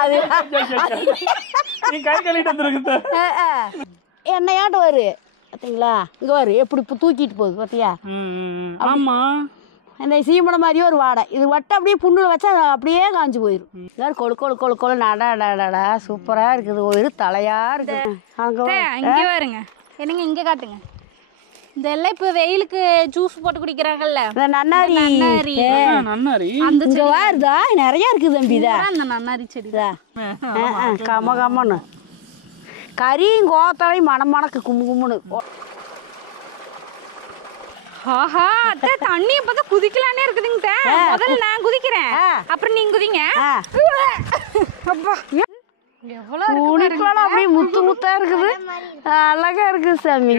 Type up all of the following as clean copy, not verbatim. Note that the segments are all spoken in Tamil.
அது நீ கை கழுவிட்டு வந்துருக்கு என்னையாட்டு வரு பார்த்தீங்களா? இங்கே வரு எப்படி இப்போ தூக்கிட்டு போகுது பார்த்தியா? ஆமா இந்த சீமனை மாதிரியே ஒரு வாடை. இது வட்டை அப்படியே புண்ணில் வச்சா அப்படியே காஞ்சி போயிடும். எல்லாரும் கொழு கொழு கொழு கொழு நடா சூப்பராக இருக்குது. ஒரு தலையாக இருக்குது. அங்கே இங்கே வருங்க. என்னங்க இங்கே காட்டுங்க. இதெல்லாம் இப்போ வெயிலுக்கு ஜூஸ் போட்டு குடிக்கிறாங்கல்ல, இந்த நன்னாரி அந்த இங்கே வருதா நிறையா இருக்குது தம்பி. இதா அந்த நன்னாரி செடி கம கம்மன்னு கறியும் கோத்தலையும் மணம் மணக்கு கும்மு கும்முன்னு. ஆஹா அத்தை, தண்ணியை பார்த்தா குதிக்கலானே இருக்குதுங்க. முதல்ல நான் குதிக்கிறேன், அப்புறம் நீங்க குதிங்க. அப்பா எவ்வளவு குடிக்கலாம் அப்படியே முத்து முத்தா இருக்குது. அழகா இருக்குது சாமி.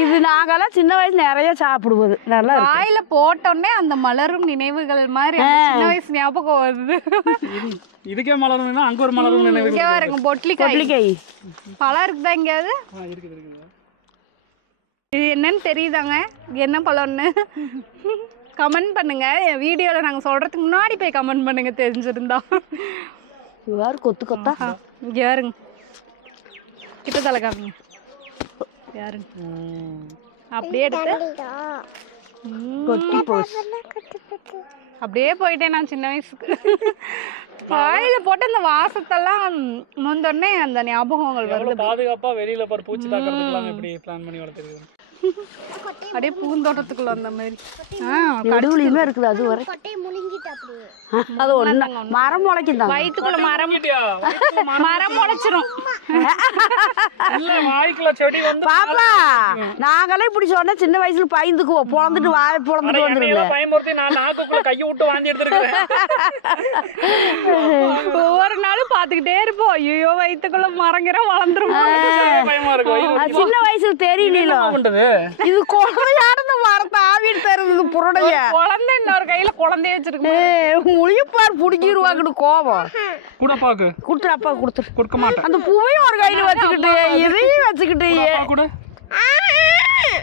இது நாங்கெல்லாம் சின்ன வயசுல நிறைய சாப்பிடுவது. நல்லா வாயில போட்டோடனே அந்த மலரும் நினைவுகள் மாதிரி சின்ன வயசு ஞாபகம் வருது. இதுக்கே மலரும் அங்க ஒரு மலரும் நினைவு. இங்க பாருங்க பொட்லிக்காய் பழம் இருக்குதா எங்கேயாவது? இது என்னன்னு தெரியுதாங்க? என்ன பழம்னு கமெண்ட் பண்ணுங்க. வீடியோல நாங்க சொல்றதுக்கு முன்னாடி போய் கமெண்ட் பண்ணுங்க தெரிஞ்சிருந்தா. யாரு கொத்து கொத்தா இங்க யாருங்க கிட்ட தலை காமிங்க. யாருங்க அப்படியே எடுத்து கொட்டி போச்சு. அப்படியே போயிட்டேன் நான் சின்ன வயசுக்கு. வாயில போட்டு அந்த வாசத்தெல்லாம் முந்தோடனே அந்த ஞாபகங்கள் வருது. பாதுகாப்பா வெளியில பாரு பூச்சி தாக்குறதுக்கு எப்படி பிளான் பண்ணி வளர்த்துருக்கு. அப்படியே பூந்தோட்டத்துக்குள்ள அந்த மாதிரி நடுவுலயுமே இருக்குது. அது வரை அது ஒண்ணு மரம் முளைக்கும் தான். வயிற்றுக்குள்ள மரம் முளைச்சிரும். பாப்பா நாங்களே இப்படி சொன்னா சின்ன வயசுல பயந்துக்குவோம். பொழந்துட்டு வாய் பொழந்துட்டு வந்துருங்க. ஒவ்வொரு நாளும் பாத்துக்கிட்டே இருப்போம். ஐயோ வயிற்றுக்குள்ள மரங்கிற வளர்ந்துரும். சின்ன வயசுல தெரியல. இது குழந்தையாட மரத்தை ஆவிட்டு தருது புரடைய. குழந்தை இன்னொரு கையில குழந்தைய வச்சிருக்கு. முழிப்பார் புடிக்கிடுவாங்கன்னு கோபம். குடுத்து அப்பா கொடுக்க மாட்டேன். அந்த பூவையும் ஒரு கையில வச்சுக்கிட்டு இதையும் வச்சுக்கிட்டு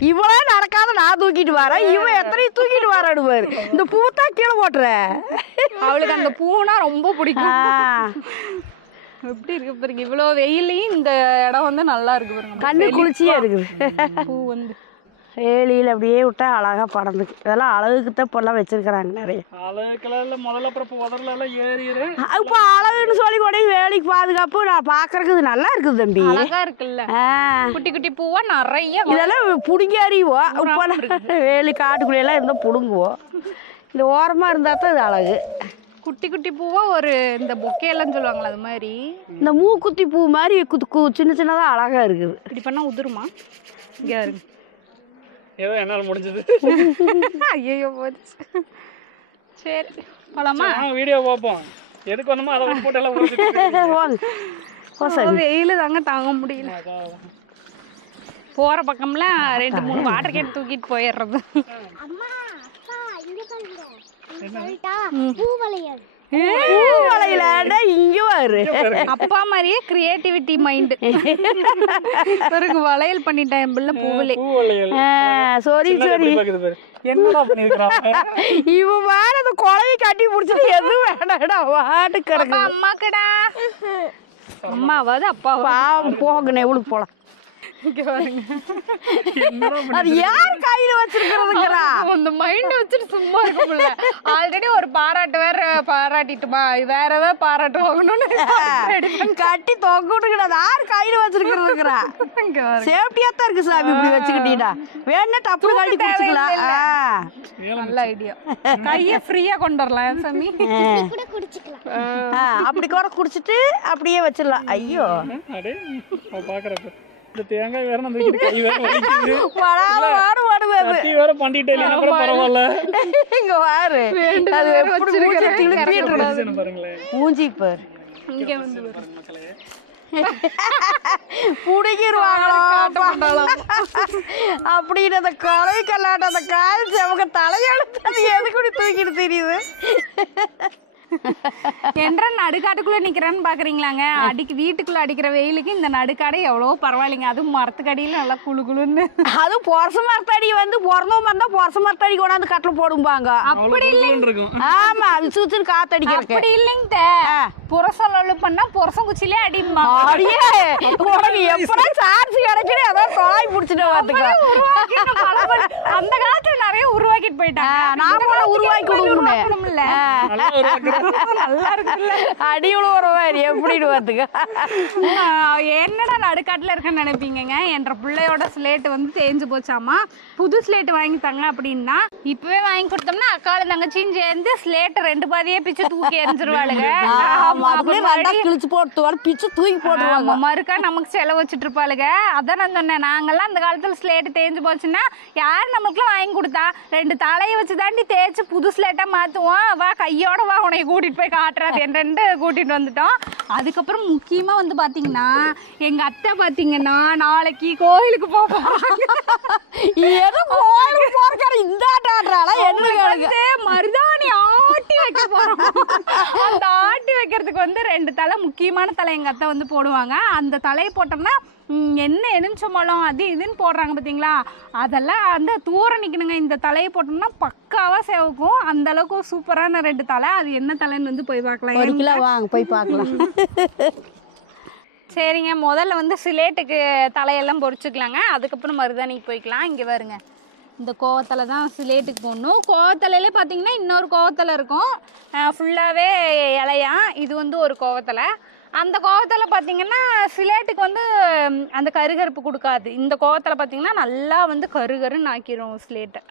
இவ்வளோ நடக்காத நான் தூக்கிட்டு வரேன். இவன் எத்தனையும் தூக்கிட்டு வராடுவாரு. இந்த பூத்தா கீழே போட்டுற. அவளுக்கு அந்த பூனா ரொம்ப பிடிக்கும். எப்படி இருக்கு பாருங்க. இவ்வளோ வெயிலையும் இந்த இடம் வந்து நல்லா இருக்கு பாருங்க. கண்ணு குளிர்ச்சியா இருக்குது. பூ வந்து வேலியில் அப்படியே விட்டா அழகா படந்துக்கு. இதெல்லாம் அழகுக்குத்தான் இப்பெல்லாம் வச்சிருக்கிறாங்க நிறைய. முதல்ல இப்போ அழகுன்னு சொல்லி கூட வேலைக்கு பாதுகாப்பு நான் பாக்குறதுக்கு இது நல்லா இருக்குது தம்பி. அழகா இருக்குல்ல. குட்டி குட்டி பூவா நிறைய. இதெல்லாம் புடுங்கி அறிவோம். இப்போ வேலி காட்டுக்குள்ளெல்லாம் இருந்தால் புடுங்குவோம். இந்த ஓரமா இருந்தா தான் இது அழகு. குட்டி குட்டி பூவா ஒரு இந்த பொக்கேலாம் சொல்லுவாங்களா அது மாதிரி. இந்த மூக்குத்தி பூ மாதிரி சின்ன சின்னதா அழகா இருக்குது. இப்படி பண்ணா உதிருமா? இங்க இருக்கு. ஏதோ என்னால முடிஞ்சது. ஐயோ போச்சு. சரி போலாமா? வீடியோ பார்ப்போம். எதுக்கு வந்தோமோ அதை போட்டு எல்லாம் வெயில தாங்க தாங்க முடியல. போற பக்கம்லாம் 2-3 வாட்டர் கேன் தூக்கிட்டு போயிடுறது. அப்பா மாதிரியே கிரியேட்டிவிட்டி மைண்ட். வளையல் பண்ணிட்டேன் பிள்ளை பூவலே. Sorry sorry. இவன் வேற அந்த கொலையை கட்டி முடிச்சுட்டு எதுவும் வேணாடா வாட்டு கிடக்கு. அம்மாக்கடா அம்மாவாது அப்பா போகணும் எவ்வளவு போலாம். அது யார் கையில வச்சிருக்கிறதுங்கறா? அந்த மைண்ட் வச்சிட்டு சும்மா இருக்கும்ல. ஆல்ரெடி ஒரு பாராட்டு வேற பாராட்டிட்டுமா வேற ஏதாவது பாராட்டு வாங்கணும்னு கட்டி தொங்க விட்டுக்கிட. யார் கையில வச்சிருக்கிறதுங்கறா? சேஃப்டியா தான் இருக்கு சாமி. இப்படி வச்சுக்கிட்டீடா வேணா டப்பு கட்டி குடிச்சுக்கலாம். நல்ல ஐடியா. கையை ஃப்ரீயா கொண்டு வரலாம் சாமி. அப்படி கூட குடிச்சிட்டு அப்படியே வச்சிடலாம். ஐயோ இந்த தேங்காய் வேற நம்ம கை வேற வலிக்குது. வேற பண்ணிட்டே இல்லனா கூட பரவாயில்ல. இங்க பாரு. அது வச்சிருக்கேன் பாருங்களே. மூஞ்சி பாரு. இங்க வந்து மக்களே. புடிக்கிடுவாங்களா அப்படின்னு அந்த கொலை கல்லாட்ட அந்த கால் செவக்க தலையெழுத்து எதுக்குடி தூக்கிட்டு தெரியுது. என்ற நடுக்காட்டுக்குள்ள நிக்கிறேன்னு பாக்குறீங்களாங்க. வீட்டுக்குள்ள அடிக்கிற வெயிலுக்கு இந்த நடுக்காடை எவ்வளவோ பரவாயில்லைங்க. அதுவும் மரத்துக்கடியில நல்லா குளு குளுன்னு. அதுவும் பொரச மரத்தடி வந்து பிறந்தவங்க இருந்தா பொரச மரத்தடி கொண்டாந்து கட்டில போடும்பாங்க. அப்படி இல்லைங்க. ஆமா அது சுத்து காத்தடிக்கிறதுக்கு. அப்படி இல்லைங்க. புரசல் பண்ணா புரசம் குச்சிலே அடிமா. அடியே உனக்கு எப்படா சார்ஜ் கிடைக்குது அத தொலை புடிச்சிட்டு வாத்துக்க. அந்த காலத்துல நிறைய உருவாக்கிட்டு போயிட்டாங்க. நான் கூட உருவாக்கி கொடுக்கணும்ல. நல்லா இருக்குல்ல. அடி உழுவுற மாதிரி எப்படின்னு வாத்துக்க. என்னடா நடுக்காட்டுல இருக்குன்னு நினைப்பீங்க. என்ற பிள்ளையோட ஸ்லேட் வந்து தேஞ்சு போச்சாமா. புது ஸ்லேட் வாங்கி தாங்க அப்படின்னா இப்பவே வாங்கி கொடுத்தோம்னா அக்கால தங்கச்சியும் சேர்ந்து ஸ்லேட் 2 பாதியே பிச்சு தூக்கி எரிஞ்சிருவாளுங்க. கிழிச்சு போட்டு பிச்சு தூக்கி போடுவாங்க. மறுக்கா நமக்கு செலவு வச்சுட்டு இருப்பாளுங்க. அதான் நான் சொன்னேன், நாங்கெல்லாம் அந்த காலத்துல ஸ்லேட் தேஞ்சு போச்சுன்னா யார் நமக்குலாம் வாங்கி கொடுத்தா? 2 தலையை வச்சு தாண்டி தேய்ச்சி புது ஸ்லேட்டா மாத்துவோம். வா கையோட வா உன்னை கூட்டிட்டு போய் காட்டுறாது என்று கூட்டிட்டு வந்துட்டோம். அதுக்கப்புறம் முக்கியமா வந்து பாத்தீங்கன்னா எங்க அத்தை பாத்தீங்கன்னா நாளைக்கு கோயிலுக்கு போவாங்க. மருதாணி ஆட்டி வைக்க போறோம். அந்த ஆட்டி வைக்கிறதுக்கு வந்து 2 தலை முக்கியமான தலை எங்க அத்தை வந்து போடுவாங்க. அந்த தலையை போட்டோம்னா என்ன எலுமிச்சம்பழம் அது இதுன்னு போடுறாங்க பார்த்தீங்களா, அதெல்லாம் அந்த தூரம் நிற்கணுங்க. இந்த தலையை போட்டோம்னா பக்காவாக சேவக்கும். அந்த அளவுக்கு சூப்பரான 2 தலை. அது என்ன தலைன்னு வந்து போய் பார்க்கலாம். 1 கிலோ வாங்க போய் பார்க்கலாம். சரிங்க, முதல்ல வந்து சிலேட்டுக்கு தலையெல்லாம் பொறிச்சுக்கலாங்க. அதுக்கப்புறம் மருதாணிக்கு போய்க்கலாம். இங்கே வருங்க, இந்த கோவத்தலை தான் சிலேட்டுக்கு போடணும். கோவத்தலையிலே பார்த்தீங்கன்னா இன்னொரு கோவத்தலை இருக்கும், ஃபுல்லாகவே இலையா. இது வந்து ஒரு கோவத்தலை. அந்த கோவத்தில் பார்த்தீங்கன்னா சிலேட்டுக்கு வந்து அந்த கருகருப்பு கொடுக்காது. இந்த கோவத்தில் பார்த்தீங்கன்னா நல்லா வந்து கருகருன்னு ஆக்கிரும் ஸ்லேட்டை.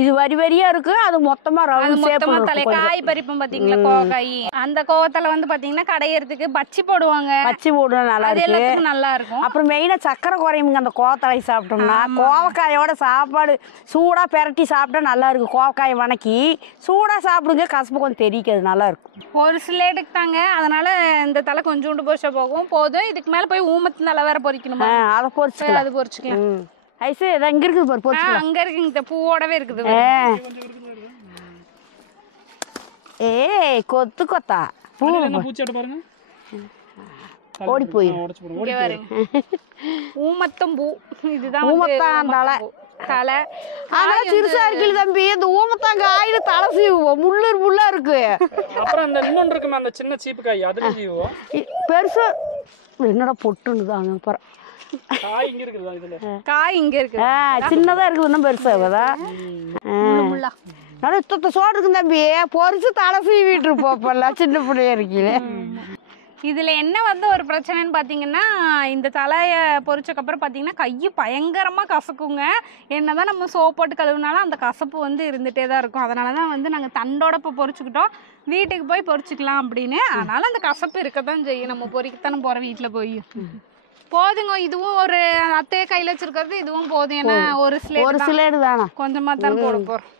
இது வரி வரியா இருக்கு, அது மொத்தமா மொத்தமா தலை காய் பறிப்போம் பாத்தீங்களா, கோவக்காய். அந்த கோவத்துல வந்து பாத்தீங்கன்னா கடையறதுக்கு பச்சி போடுவாங்க. பச்சி போடுவோம், நல்லா இருக்கு, நல்லா இருக்கும். அப்புறம் மெயினா சக்கரை குறையுங்க அந்த கோவத்தலை சாப்பிட்டோம்னா. கோவக்காயோட சாப்பாடு சூடா பெரட்டி சாப்பிட்டா நல்லா இருக்கு. கோவக்காயை வணக்கி சூடா சாப்பிடுங்க, கசப்பு கொஞ்சம் தெரியாது, நல்லா இருக்கும். ஒரு சிலேட்டுக்கு தாங்க, அதனால இந்த தலை கொஞ்சோண்டு பொரிச்சா போதும். இதுக்கு மேல போய் ஊமத்து தலை வேற பொரிக்கணுமா, அதை பொரிச்சுக்கலாம். அது பொரிச்சுக்கலாம். ஐசு அங்க இருக்குது பாரு, பொரிச்சுக்கலாம். அங்க இருக்குங்க, இந்த பூவோடவே இருக்குது. ஏய் கொத்து கொத்தா பூ பூச்சாட்ட பாருங்க, ஓடி போயிடும். ஊமத்தம் பூ, இதுதான் ஊமத்தான் தலை. தலை சிறுசா இருக்கு தம்பி. இந்த ஊமத்தாங்க ஆயில தலை சீவுவோம், முள்ளா இருக்கு. அப்புறம் அந்த இன்னொன்று இருக்குமே அந்த சின்ன சீப்பு காய், அதுல சீவுவோம். பெருசா என்னடா பொட்டுன்னு அப்புறம் காய் இங்க இருக்குதா? இதுல காய் இங்க இருக்கு, சின்னதா இருக்குது, இன்னும் பெருசா இருக்குதா? நல்லா சுத்த சோடு இருக்கு தம்பி, பொரிச்சு தலை சீவிட்டு இருப்போம்ல சின்ன பிள்ளையா இருக்கீங்க. இதுல என்ன வந்து ஒரு பிரச்சனைன்னு பாத்தீங்கன்னா, இந்த தலைய பொரிச்சக்கப்புறம் பாத்தீங்கன்னா கையை பயங்கரமா கசக்குங்க. என்னதான் நம்ம சோப் போட்டு கழுவுனாலும் அந்த கசப்பு வந்து இருந்துட்டே தான் இருக்கும். அதனாலதான் வந்து நாங்க தண்டோட இப்போ பொரிச்சுக்கிட்டோம், வீட்டுக்கு போய் பொரிச்சுக்கலாம் அப்படின்னு. அதனால அந்த கசப்பு இருக்கத்தான் செய்யும், நம்ம பொறிக்கத்தானே போறோம் வீட்டுல போய். போதுங்க, இதுவும் ஒரு அத்தைய கையில வச்சிருக்கிறது இதுவும் போதும். ஏன்னா ஒரு சிலேடு தானே, கொஞ்சமா தான் போட போறோம்.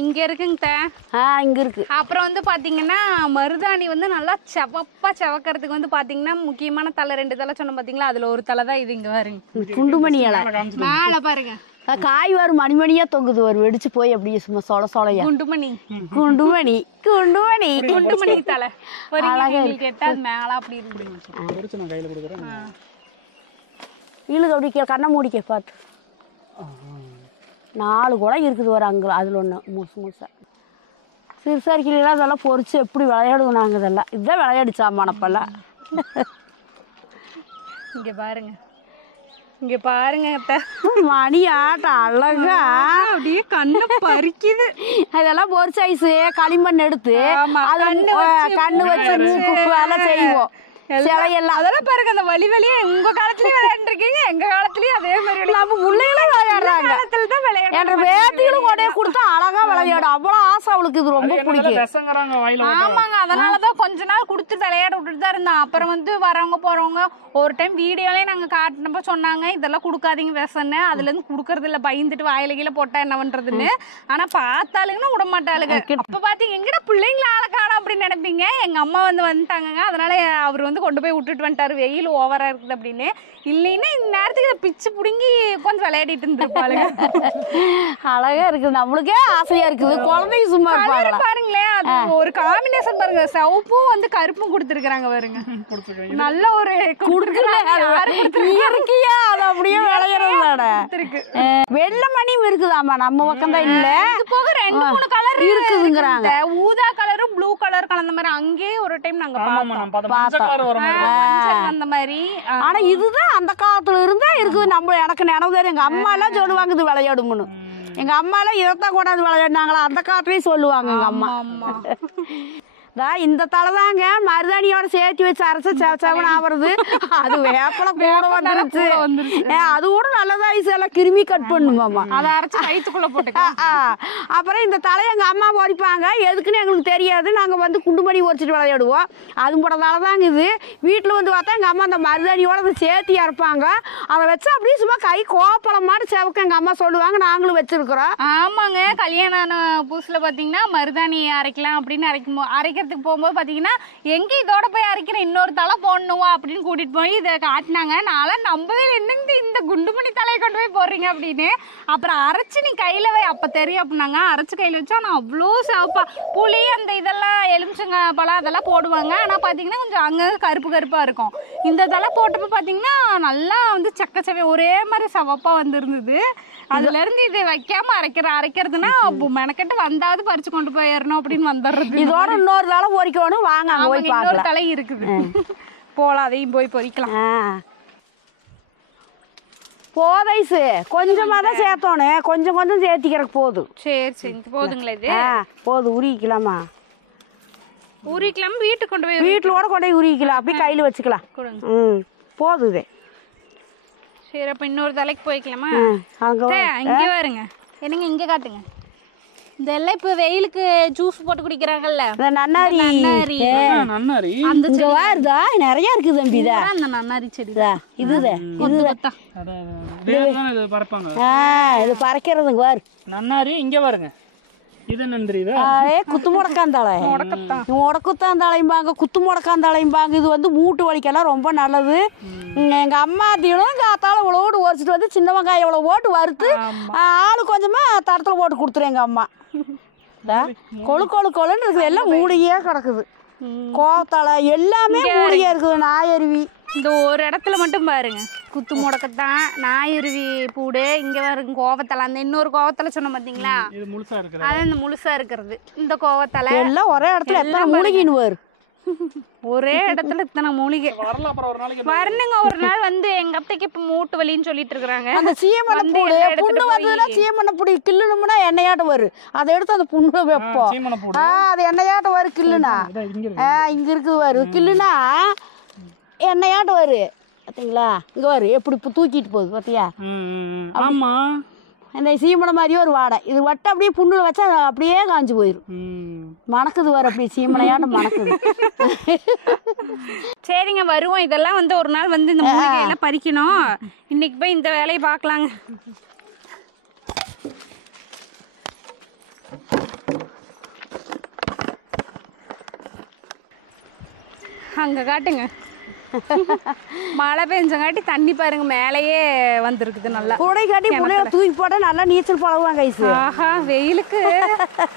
இங்க இருக்குங்க, இங்க இருக்கு. அப்புறம் வந்து பாத்தீங்கன்னா மருதாணி வந்து நல்லா செவப்பா செவக்கிறதுக்கு வந்து பாத்தீங்கன்னா முக்கியமான தலை 2 தலை சொன்ன பாத்தீங்களா, அதுல ஒரு தலை தான் இது. இங்க பாருங்க, குண்டுமணி இலை மேல பாருங்க, காய் வரும் மணிமணியா தொங்குது, ஒரு வெடிச்சு போய் அப்படியே சும்மா சொலையா. குண்டுமணி குண்டுமணி குண்டுமணி குண்டுமணி தலை கேட்டா மேல அப்படி இருக்கு. இழுக்கு அப்படி கண்ணை மூடிக்க பார்த்து 4 குடம் இருக்குது ஒரு அங்கே. அதில் ஒன்று முழுசா சிறுசாரிக்கலாம். அதெல்லாம் பொறிச்சு எப்படி விளையாடுவோம் நாங்கள். இதெல்லாம் இதுதான் விளையாடு சாமானப்பெல்லாம். இங்கே பாருங்க, இங்கே பாருங்க மணி ஆட்டம் அழகா அப்படியே கண்ணை பறிக்குது. அதெல்லாம் பொறிச்சு ஐஸு களிமண் எடுத்து கண்ணு வச்சு மூக்கு வேலை செய்வோம். அதெல்லாம் பாருங்க, அந்த வழி வழியே உங்க காலத்துலயும் விளையாண்டுருக்கீங்க, எங்க காலத்துலயும் அதே மாதிரி. நம்ம பிள்ளைகளும் விளையாடுறாங்க, என்ற பேத்திகளும் கொண்டே கொடுத்தா அழகா விளையாடும். அவ்வளவு ஆசை அவளுக்கு, இது ரொம்ப பிடிக்கும். ஆமாங்க, அதனாலதான் கொஞ்ச நாள் கொடுத்து விளையாட விட்டுட்டு தான் இருந்தோம். அப்புறம் வந்து வரவங்க போறவங்க ஒரு டைம் வீடியோலயே நாங்க காட்டினப்ப சொன்னாங்க, இதெல்லாம் கொடுக்காதீங்க விஷன்னு. அதுல இருந்து குடுக்கறது இல்ல, பயந்துட்டு வாயில கீழே போட்டா என்ன பண்றதுன்னு. ஆனா பார்த்தாலுங்கன்னா விட மாட்டாளுங்க. அப்ப பாத்தீங்க எங்கடா பிள்ளைங்களை ஆள காணும் அப்படின்னு நினைப்பீங்க. எங்க அம்மா வந்து வந்துட்டாங்க, அதனால அவர் வந்து கொண்டு போய் விட்டுட்டு வந்துட்டாரு, வெயில் ஓவரா இருக்குது அப்படின்னு. இல்லைன்னா இல்லைன்னா இந்த நேரத்துக்கு இதை பிச்சு புடுங்கி கொஞ்சம் விளையாடிட்டு இருந்திருப்பாளுங்க. அழகா இருக்குது, நம்மளுக்கே ஆசையா இருக்குது. குழந்தைங்க சும்மா இருப்பாங்க பாருங்களேன், அது ஒரு காம்பினேஷன் பாருங்க. சிவப்பும் வந்து கருப்பும் கொடுத்துருக்காங்க பாருங்க. நல்ல ஒரு இருக்கியா அது அப்படியே விளையாடுறதாட வெள்ளை மணியும் இருக்குதாமா நம்ம பக்கம் தான் இல்ல. இது போக 2-3 கலர் இருக்குதுங்கிறாங்க. ஊதா கலரும் ப்ளூ கலர் கலந்த மாதிரி அங்கேயே ஒரு டைம் நாங்க அந்த மாதிரி. ஆனா இதுதான் அந்த காலத்துல இருந்தா இருக்குது. நம்ம எனக்கு நினைவு தெரியும், எங்க அம்மா எல்லாம் சொல்லுவாங்க இது விளையாடும்னு. எங்க அம்மா எல்லாம் இதைத்தான் கொண்டாந்து விளையாடினாங்களா அந்த காலத்துலயும் சொல்லுவாங்க எங்க அம்மா. இந்த தலை தாங்க மருதாணியோட சேர்த்து வச்சு அரைச்ச செவச்சவன் ஆவறது. அது வேப்பல கூட வந்துருச்சு. அது கூட நல்லதா எல்லாம் கிருமி கட் பண்ணுமாமா, அதை அரைச்சு வயிற்றுக்குள்ள போட்டு. அப்புறம் இந்த தலையை எங்க அம்மா உரிப்பாங்க, எதுக்குன்னு எங்களுக்கு தெரியாது. நாங்க வந்து குண்டுமணி உரிச்சிட்டு விளையாடுவோம். அது கூட தலை தாங்க இது. வீட்டுல வந்து பார்த்தா எங்க அம்மா அந்த மருதாணியோட சேர்த்து அரைப்பாங்க. அதை வச்சு அப்படியே சும்மா கை கோப்பளம் மாதிரி செவக்க எங்க அம்மா சொல்லுவாங்க. நாங்களும் வச்சிருக்கிறோம். ஆமாங்க, கல்யாணம் புதுசுல பாத்தீங்கன்னா மருதாணி அரைக்கலாம் அப்படின்னு அரைக்கிறதுக்கு போகும்போது பாத்தீங்கன்னா எங்க இதோட போய் அரைக்கிற இன்னொரு தலை போடணுவா அப்படின்னு கூட்டிட்டு போய் இதை காட்டினாங்க. நான் நம்பவே என்னங்க இந்த குண்டுமணி தலையை கொண்டு போய் போடுறீங்க அப்படின்னு. அப்புறம் அரைச்சு நீ கையில வை அப்ப தெரியும் அப்படின்னாங்க. அரைச்சு கையில வச்சா நான் அவ்வளோ சிவப்பா புளி அந்த இதெல்லாம் எலுமிச்சங்க பழம் அதெல்லாம் போடுவாங்க. ஆனா பாத்தீங்கன்னா கொஞ்சம் அங்க கருப்பு கருப்பா இருக்கும். இந்த தலை போட்டப்ப பாத்தீங்கன்னா நல்லா வந்து சக்கச்சவை ஒரே மாதிரி சிவப்பா வந்துருந்தது. அதுல இருந்து இதை வைக்காம அரைக்கிறதுனா மெனக்கட்டு வந்தாவது பறிச்சு கொண்டு போயிடணும் அப்படின்னு வந்துடுறது. இதோட இன்னொரு தலை பொறிக்கணும் வாங்க, இன்னொரு தலை இருக்குது போலாம், அதையும் போய் பொறிக்கலாம். போதைசு கொஞ்சமா தான் சேர்த்தோன்னு, கொஞ்சம் கொஞ்சம் சேர்த்திக்கிறக்கு போதும். சரி சரி போதுங்களா? இது போதும். உரிக்கலாமா? உரிக்கலாம். வீட்டுக்கு கொண்டு போய் வீட்டுல கொண்டு போய் உரிக்கலாம், அப்படியே கையில வச்சுக்கலாம். போதும் இது. சரி அப்ப இன்னொரு தலைக்கு போய்க்கலாமா? இங்க பாருங்க, என்னங்க இங்க காட்டுங்க. இதெல்லாம் இப்ப வெயிலுக்கு ஜூஸ் போட்டு குடிக்கிறாங்கல்ல, நன்னாரி. அந்த செடி வருதா நிறைய இருக்குது தம்பி. அந்த நன்னாரி செடி இதுதான் இது பறக்கிறதுங்க பாரு. நன்னாரி இங்க பாருங்க. இது நன்றி குத்து முடக்காந்தாழை, முடக்குத்தாந்தாழைம்பாங்க, குத்து முடக்காந்தாழைம்பாங்க. இது வந்து மூட்டு வலிக்கெல்லாம் ரொம்ப நல்லது. எங்க அம்மா தீனும் காத்தால இவ்வளோடு உரைச்சிட்டு வந்து சின்ன வெங்காயம் இவ்வளோ போட்டு வறுத்து ஆளு கொஞ்சமா தரத்துல போட்டு கொடுத்துரு. எங்க அம்மா கொழு கொழு கொழுன்னு இருக்குது. எல்லாம் மூலிகையா கிடக்குது. கோவத்தலை எல்லாமே மூலிகையா இருக்குது. நாயருவி இந்த ஒரு இடத்துல மட்டும் பாருங்க, குத்து முடக்கத்தான், நாயுருவி பூடு, இங்க பாருங்க கோவத்தலை. அந்த இன்னொரு கோவத்தலை சொன்ன பாத்தீங்களா, அது இந்த முழுசா இருக்கிறது. இந்த கோவத்தலை எல்லாம் ஒரே இடத்துல எத்தனை மூலிகைன்னு வரும். ஒரே இடத்துல இத்தனை மூலிகை வரணுங்க. ஒரு நாள் வந்து எங்க அத்தைக்கு இப்ப மூட்டு வலின்னு சொல்லிட்டு இருக்காங்க. அந்த சீமண்ண பூடு புண்ணு வந்ததுன்னா சீமண்ண பூடி கிள்ளுனோம்னா எண்ணெயாட்டம் வரும். அதை எடுத்து அந்த புண்ணு வைப்போம். அது எண்ணெயாட்டம் வரும். கிள்ளுனா இங்க இருக்குது வரும். கிள்ளுனா எண்ணெயாட்டம் வரும். பார்த்தீங்களா இங்க வரும் எப்படி இப்போ தூக்கிட்டு போகுது பார்த்தியா? ஆமா, இந்த சீமனை மாதிரியே ஒரு வாடை. இது வட்டை அப்படியே புண்ணுல வச்சா அப்படியே காஞ்சி போயிடும். மணக்குது வர அப்படியே சீமனையாட்டம் மணக்குது. சரிங்க வருவோம். இதெல்லாம் வந்து ஒரு நாள் வந்து இந்த மூலிகையெல்லாம் பறிக்கணும். இன்னைக்கு போய் இந்த வேலையை பார்க்கலாங்க. அங்க காட்டுங்க, மழை பெஞ்சங்காட்டி தண்ணி பாருங்க மேலேயே வந்திருக்குது. நல்லா கூடை காட்டி புள்ளைய தூக்கி போட்டா நல்லா நீச்சல் பழகுவாங்க. ஆஹா வெயிலுக்கு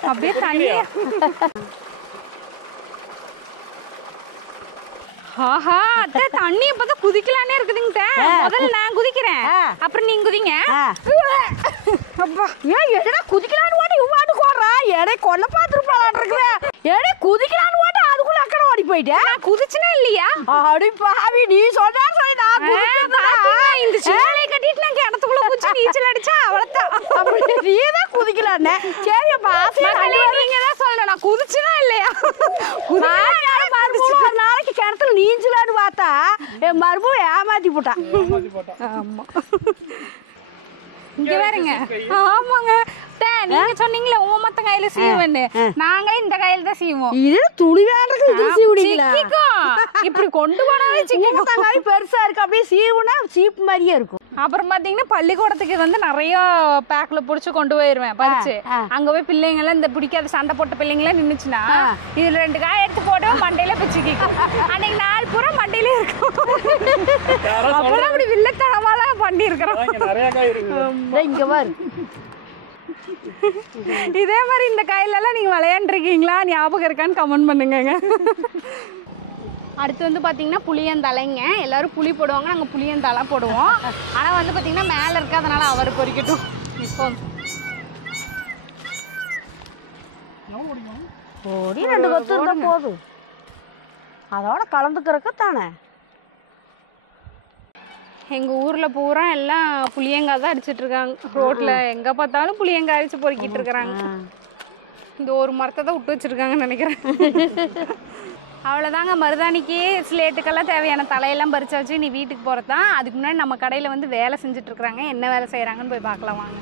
அப்படியே தண்ணி. ஆஹா அத்தை தண்ணி இப்பதான் குதிக்கலானே இருக்குதுங்க. முதல்ல நான் குதிக்கிறேன், அப்புறம் நீங்க குதிங்க. அப்பா ஏன் எடா குதிக்கலான்னு ஓடி இவ்வாட்டு கோடுறா? எடை கொல்ல பாத்துருப்பாளான் இருக்குற. எடை குதிக்கலான்னு ஓடி அதுக்குள்ள அக்கறை ஓடி போயிட்டேன். நான் குதிச்சுனா இல்லையா? அடி பாவி நீ சொன்னா சொல்லி நான் குதிச்சேன். இந்த சேலை கட்டிட்டு நான் கிணத்துக்குள்ள குதிச்சு நீச்சல் அடிச்சா அவ்வளவுதான். அப்படி நீ தான் குதிக்கலான்னு. சரி அப்ப ஆசையா நீங்க தான் சொல்லணும் நான் குதிச்சுனா இல்லையா? ஒரு நாளைக்கு கிணத்துல நீஞ்சலான்னு பார்த்தா என் மருமக ஏமாத்தி போட்டான். ஆமா இங்க பாருங்க. ஆமாங்க நீங்க சொன்னீங்களே ஊமத்த கையில சீவுன்னு, நாங்களே இந்த கையில தான் சீவோம். இது துணி வேண்டதுக்கு சீவுடிங்களா? இப்படி கொண்டு போனாலே சிக்கன் பெருசா இருக்கு. அப்படியே சீவுனா சீப் மாதிரியே இருக்கும். அப்புறம் பாத்தீங்கன்னா பள்ளிக்கூடத்துக்கு வந்து நிறைய பேக்ல புடிச்சு கொண்டு போயிருவேன் பறிச்சு. அங்க போய் பிள்ளைங்க எல்லாம் இந்த பிடிக்காத சண்டை போட்ட பிள்ளைங்க எல்லாம் நின்னுச்சுன்னா இதுல 2 காய் எடுத்து போடுவோம், மண்டையில பிச்சுக்கும். அன்னைக்கு 4 பூரா மண்டையில இருக்கும். அப்புறம் அப்படி வில்லத்தனமா பண்ணி இருக்கிறோம். இங்க நிறைய காய் இருக்கு. இங்க பாரு. இதே மாதிரி இந்த காயிலெல்லாம் நீங்க விளையாண்டுருக்கீங்களா, ஞாபகம் இருக்கான்னு கமெண்ட் பண்ணுங்க. அடுத்து வந்து பார்த்தீங்கன்னா புளியந்தலைங்க. எல்லாரும் புளி போடுவாங்க, நாங்கள் புளியந்தலை போடுவோம். ஆனால் வந்து பார்த்தீங்கன்னா மேலே இருக்காதனால அவர் பொறிக்கட்டும். இப்போ ஓடி 2 கொத்து இருந்தா போதும், அதோட கலந்துக்கிறக்க தானே. எங்கள் ஊரில் பூரா எல்லாம் புளியங்காய் தான் அடிச்சிட்டு இருக்காங்க. ரோட்டில் எங்கே பார்த்தாலும் புளியங்காய் அடிச்சு பொறுக்கிட்டு இருக்கிறாங்க. இந்த ஒரு மரத்தை தான் விட்டு வச்சுருக்காங்கன்னு நினைக்கிறேன். அவ்வளோதாங்க, மருதாணிக்கு ஸ்லேட்டுக்கெல்லாம் தேவையான தலையெல்லாம் பறிச்சாச்சு. நீ வீட்டுக்கு போகிறது தான். அதுக்கு முன்னாடி நம்ம கடையில் வந்து வேலை செஞ்சுட்ருக்குறாங்க. என்ன வேலை செய்கிறாங்கன்னு போய் பார்க்கலாம் வாங்க.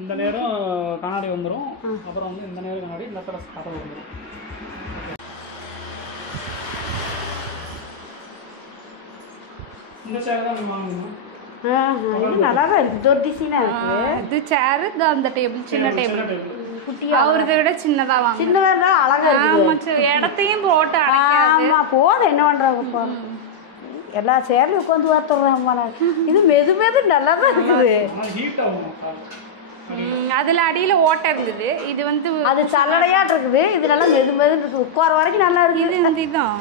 இந்த நேரம் கண்ணாடி வந்துடும், அப்புறம் வந்து இந்த நேரம் கண்ணாடி, இந்த தடவை கதவு வந்துடும். இந்த சேர் தான் நம்ம வாங்கணும். நல்லா தான் இருக்கு, தொட்டிசினா இருக்கு. இது சேரு, அந்த டேபிள் சின்ன டேபிள், அவரதை விட சின்னதாக வாங்க. சின்னதாக இருந்தால் அழகா இருக்கு. ஆமாம், இடத்தையும் போட்டு அடைக்காது. ஆமாம், போதும், என்ன பண்ணுறாங்கப்பா, எல்லா சேர்லையும் உட்காந்து பார்த்துட்றேன். இது மெது நல்லா தான் இருக்குது. ஹீட் ஆகும். அதில் அடியில் ஓட்டை இருந்தது, இது வந்து அது சல்லடையாட்டு இருக்குது. இது நல்லா மெது இருக்குது, உட்கார வரைக்கும் நல்லா இருக்குது. இது இந்த இதுதான்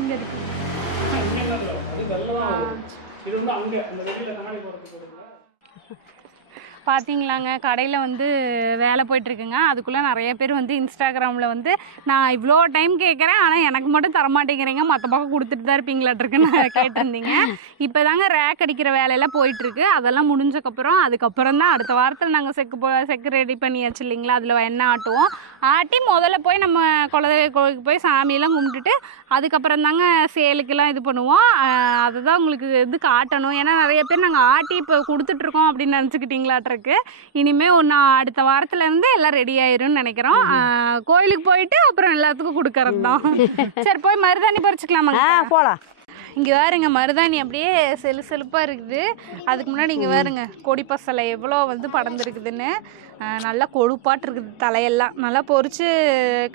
இங்கே இருக்குது. இது வந்து அங்கே அந்த வெளியில் கண்ணாடி போகிறதுக்கு பார்த்தீங்களாங்க, கடையில் வந்து வேலை போயிட்டுருக்குங்க. அதுக்குள்ளே நிறைய பேர் வந்து இன்ஸ்டாகிராமில் வந்து நான் இவ்வளோ டைம் கேட்குறேன், ஆனால் எனக்கு மட்டும் தரமாட்டேங்கிறீங்க, மற்ற பக்கம் கொடுத்துட்டு தான் இருப்பீங்களாட்டிருக்குன்னு கேட்டிருந்தீங்க. இப்போ தாங்க ரேக் அடிக்கிற வேலையெல்லாம் போயிட்டுருக்கு. அதெல்லாம் முடிஞ்சக்கப்புறம் அதுக்கப்புறம் தான் அடுத்த வாரத்தில் நாங்கள் செக்கு ரெடி பண்ணியாச்சு இல்லைங்களா, அதில் எண்ணெய் ஆட்டுவோம். ஆட்டி முதல்ல போய் நம்ம குலதெய்வ கோவிலுக்கு போய் சாமியெல்லாம் கும்பிட்டுட்டு அதுக்கப்புறம் தாங்க சேலுக்கெல்லாம் இது பண்ணுவோம். அதை தான் உங்களுக்கு இது காட்டணும். ஏன்னா நிறைய பேர் நாங்கள் ஆட்டி இப்போ கொடுத்துட்ருக்கோம் அப்படின்னு நினச்சிக்கிட்டீங்களாட்டிருக்கு. இனிமேல் நான் அடுத்த வாரத்துலேருந்து எல்லாம் ரெடி ஆயிரும்னு நினைக்கிறோம். கோயிலுக்கு போயிட்டு அப்புறம் எல்லாத்துக்கும் கொடுக்கறது தான். சரி, போய் மருதாணி பறிச்சுக்கலாமா? போகலாம். இங்கே வேறுங்க மருதாணி அப்படியே செலுப்பாக இருக்குது. அதுக்கு முன்னாடி இங்கே வேறுங்க கொடி பசலை எவ்வளோ வந்து படர்ந்துருக்குதுன்னு. நல்லா கொழுப்பாட்டு இருக்குது தலையெல்லாம். நல்லா பொரித்து